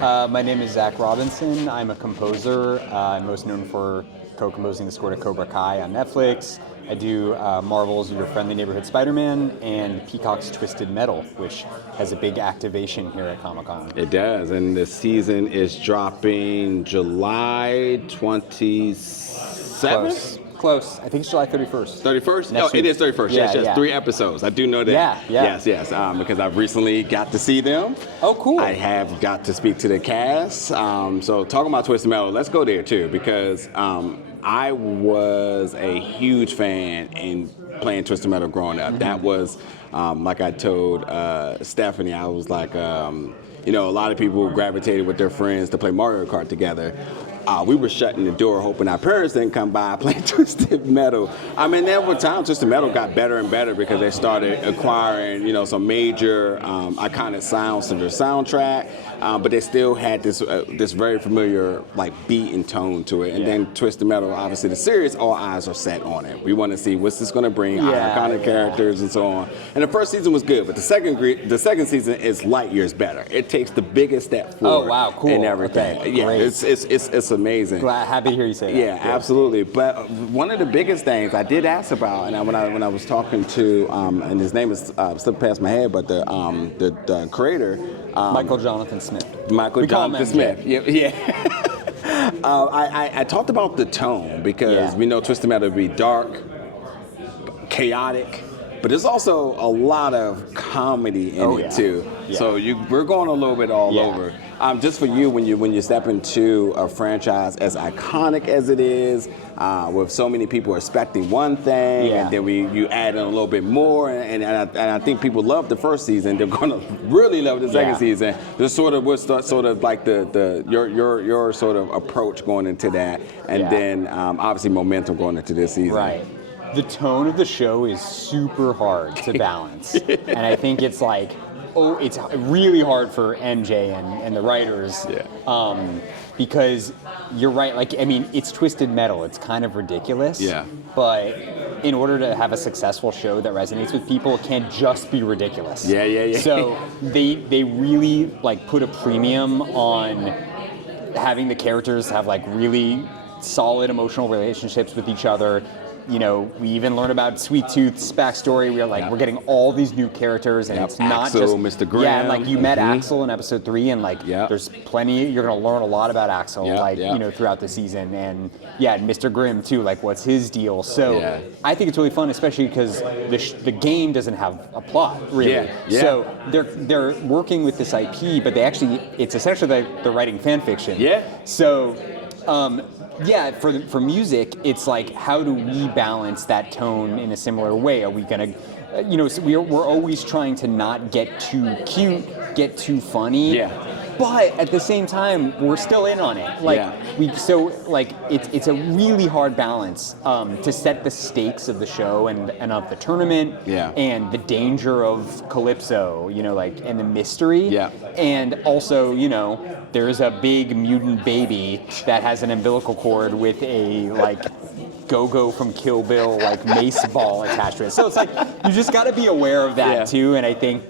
My name is Zach Robinson. I'm a composer. I'm most known for co-composing the score to Cobra Kai on Netflix. I do Marvel's Your Friendly Neighborhood Spider-Man and Peacock's Twisted Metal, which has a big activation here at Comic-Con. It does, and the season is dropping July 27th? Close. I think it's July 31st. 31st? Next It week. is 31st. Yeah, Yes, yeah. 3 episodes. I do know that. Yeah. Yes, because I've recently got to see them. Oh, cool. I have got to speak to the cast. So talking about Twisted Metal, let's go there too, because I was a huge fan in playing Twisted Metal growing up. That was, like I told Stephanie, I was like, a lot of people gravitated with their friends to play Mario Kart together. We were shutting the door, hoping our parents didn't come by playing Twisted Metal. I mean, over time, Twisted Metal got better and better because they started acquiring, some major iconic sounds to their soundtrack, but they still had this very familiar beat and tone to it. And then Twisted Metal, obviously the series, all eyes are set on it. We want to see what's this going to bring, our iconic characters and so on. And the first season was good, but the second season is light years better. It takes the biggest step forward. Oh, wow, cool. And everything. Okay, yeah, great. It's amazing. Happy to hear you say that. Yeah, absolutely. But one of the biggest things I did ask about, and when I was talking to, and his name is slipped past my head, but the creator, Michael Jonathan Smith. Michael Jonathan Smith. Yeah. I talked about the tone because we know Twisted Metal to be dark, chaotic. But there's also a lot of comedy in it too. Yeah. So we're going a little bit all over. Just for you, when you step into a franchise as iconic as it is, with so many people expecting one thing, and then you add in a little bit more, and I think people love the first season. They're going to really love the second season. There's sort of like your sort of approach going into that, and then obviously momentum going into this season. Right. The tone of the show is super hard to balance. And I think it's it's really hard for MJ and the writers. Because you're right, it's Twisted Metal. It's kind of ridiculous. Yeah. But in order to have a successful show that resonates with people, it can't just be ridiculous. Yeah. So they really put a premium on having the characters have really solid emotional relationships with each other. We even learn about Sweet Tooth's backstory. We're getting all these new characters, and it's not Axel, just Mr. Grimm. Yeah, and you met Axel in episode 3, and there's plenty. You're gonna learn a lot about Axel, throughout the season, and Mr. Grimm too. What's his deal? So I think it's really fun, especially because the game doesn't have a plot really. So they're working with this IP, but it's essentially they're writing fan fiction. So. For music, it's how do we balance that tone in a similar way? Are we gonna, we're always trying to not get too cute, get too funny. But at the same time, we're still in on it. It's a really hard balance to set the stakes of the show and of the tournament and the danger of Calypso, and the mystery. And also, there's a big mutant baby that has an umbilical cord with a Go-Go from Kill Bill mace ball attached to it. So it's you just got to be aware of that too. And I think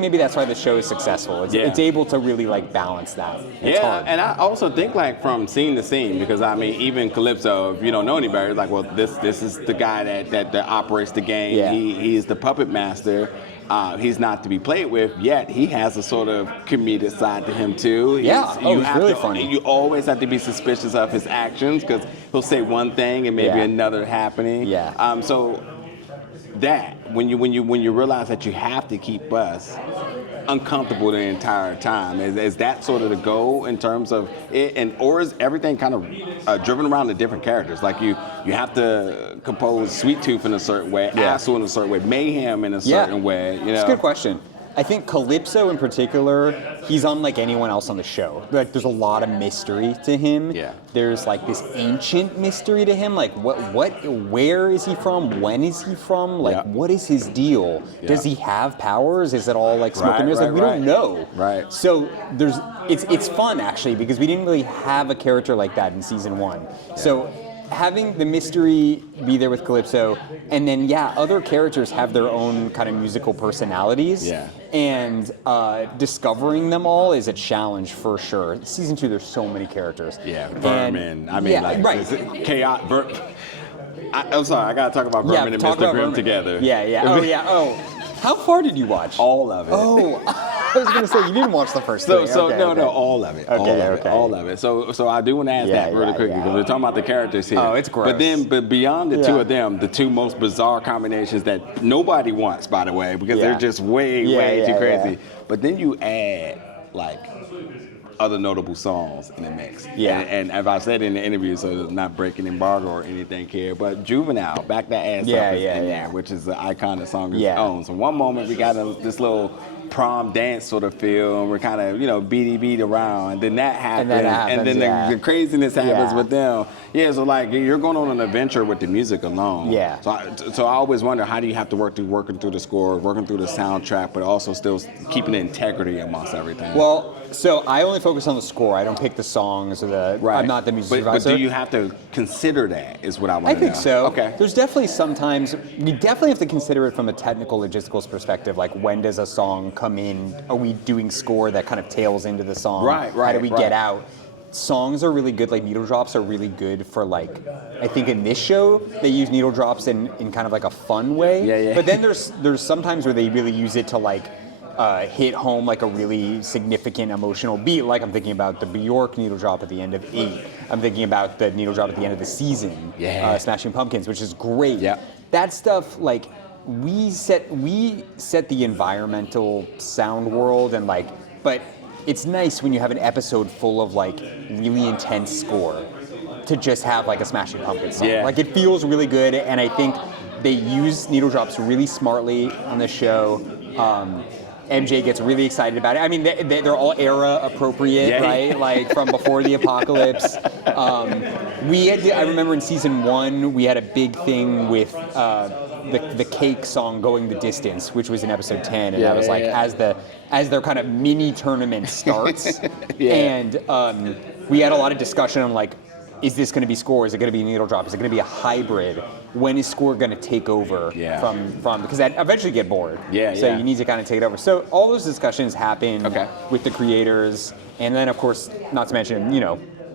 maybe that's why the show is successful. It's able to really balance that. It's hard. And I also think from scene to scene, because even Calypso, if you don't know any better, this is the guy that operates the game. He's the puppet master. He's not to be played with, yet he has a sort of comedic side to him too. He's really funny. You always have to be suspicious of his actions because he'll say one thing and maybe another happening. So that when you realize that you have to keep us uncomfortable the entire time, is that sort of the goal in terms of it, or is everything kind of driven around the different characters? You have to compose Sweet Tooth in a certain way, Axel in a certain way, Mayhem in a certain way. It's a good question. I think Calypso in particular, he's unlike anyone else on the show. There's a lot of mystery to him. There's this ancient mystery to him. Where is he from? When is he from? What is his deal? Does he have powers? Is it all smoke and mirrors? We don't know. So it's fun actually because we didn't really have a character like that in season 1. So having the mystery be there with Calypso, and then other characters have their own kind of musical personalities. Yeah. And discovering them all is a challenge for sure. Season 2, there's so many characters. Yeah, Vermin. Right. Chaos. I'm sorry, I gotta talk about Vermin and Mr. Grimm together. Yeah. Oh, how far did you watch? All of it. Oh, I was gonna say you didn't watch the first three. No, all of it. All of it. So I do want to ask that really quickly because we're talking about the characters here. Oh, it's gross. But beyond the two of them, the two most bizarre combinations that nobody wants, by the way, because they're just way too crazy. Yeah. But then you add like other notable songs in the mix. Yeah. And as I said in the interview, so it's not breaking embargo or anything here, but Juvenile, Back That Ass Up is in there, which is an iconic song of its own. So one moment we got this little prom dance sort of feel, and we're kind of, beat around, and then that happens, and then the craziness happens with them. So like you're going on an adventure with the music alone. Yeah. So I always wonder, how do you have to working through the score, working through the soundtrack, but also still keeping the integrity amongst everything? Well, so I only focus on the score. I don't pick the songs or the. Right. I'm not the music supervisor. But do you have to consider that? Is what I want to know. I think so. Okay. There's definitely sometimes we definitely have to consider it from a technical logistical perspective. Like, when does a song come in? Are we doing score that kind of tails into the song? Right. How do we get out? Songs are really good, like needle drops are really good for like, I think in this show, they use needle drops in kind of like a fun way. Yeah. But then there's sometimes where they really use it to like hit home like a really significant emotional beat. Like I'm thinking about the Bjork needle drop at the end of 8. I'm thinking about the needle drop at the end of the season, Smashing Pumpkins, which is great. Yeah. That stuff, like, we set the environmental sound world, and like, but it's nice when you have an episode full of like really intense score to just have like a Smashing Pumpkins song. Yeah. Like, it feels really good, and I think they use needle drops really smartly on the show. MJ gets really excited about it. I mean, they're all era appropriate, right? Like from before the apocalypse. I remember in season 1 we had a big thing with the Cake song "Going the Distance," which was in episode 10, and that was like as their kind of mini tournament starts, and we had a lot of discussion on like, is this going to be score? Is it going to be a needle drop? Is it going to be a hybrid? When is score going to take over from because that eventually get bored. So you need to kind of take it over. So all those discussions happen with the creators, and then of course, not to mention,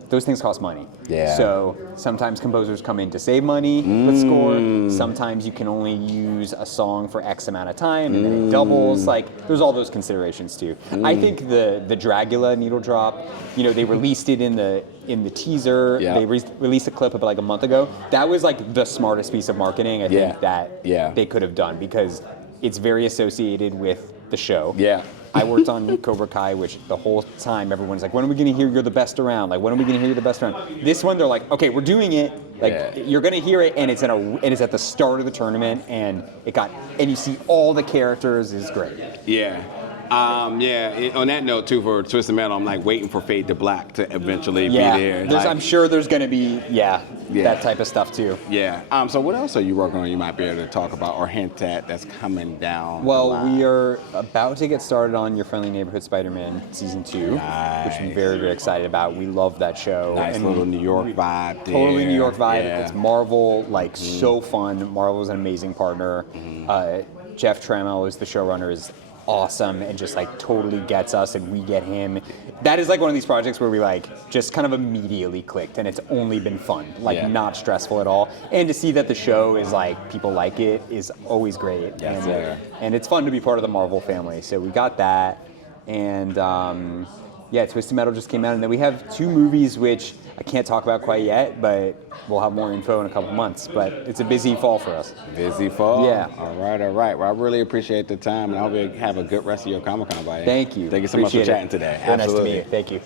those things cost money. So sometimes composers come in to save money with score. Sometimes you can only use a song for X amount of time, and then it doubles. Like, there's all those considerations too. I think the Dragula needle drop, they released it in the teaser. They released a clip of it like a month ago. That was like the smartest piece of marketing I think that they could have done, because it's very associated with the show. I worked on Cobra Kai, which the whole time everyone's like, when are we going to hear "You're the Best Around"? Like, when are we going to hear "You're the Best Around"? This one, they're like, okay, we're doing it. Like, you're going to hear it, and it's at the start of the tournament, and you see all the characters. Is great. On that note too, for Twisted Metal, I'm like waiting for Fade to Black to eventually be there. I'm sure there's going to be that type of stuff too. So what else are you working on? You might be able to talk about or hint at that's coming down. Well, we are about to get started on Your Friendly Neighborhood Spider-Man season 2, which I'm very, very excited about. We love that show. Nice little New York vibe there. Totally New York vibe. It's Marvel, so fun. Marvel's an amazing partner. Jeff Trammell is the showrunner, is awesome and just like totally gets us, and we get him. That is like one of these projects where we like just kind of immediately clicked, and it's only been fun, not stressful at all. And to see that the show is like, people like it is always great. And it's fun to be part of the Marvel family. So we got that, and Twisted Metal just came out, and then we have 2 movies which I can't talk about quite yet, but we'll have more info in a couple months. But it's a busy fall for us. Busy fall? Yeah. All right. Well, I really appreciate the time, and I hope you have a good rest of your Comic-Con, buddy. Thank you. Thank you so much for chatting today. Nice to meet you. Thank you.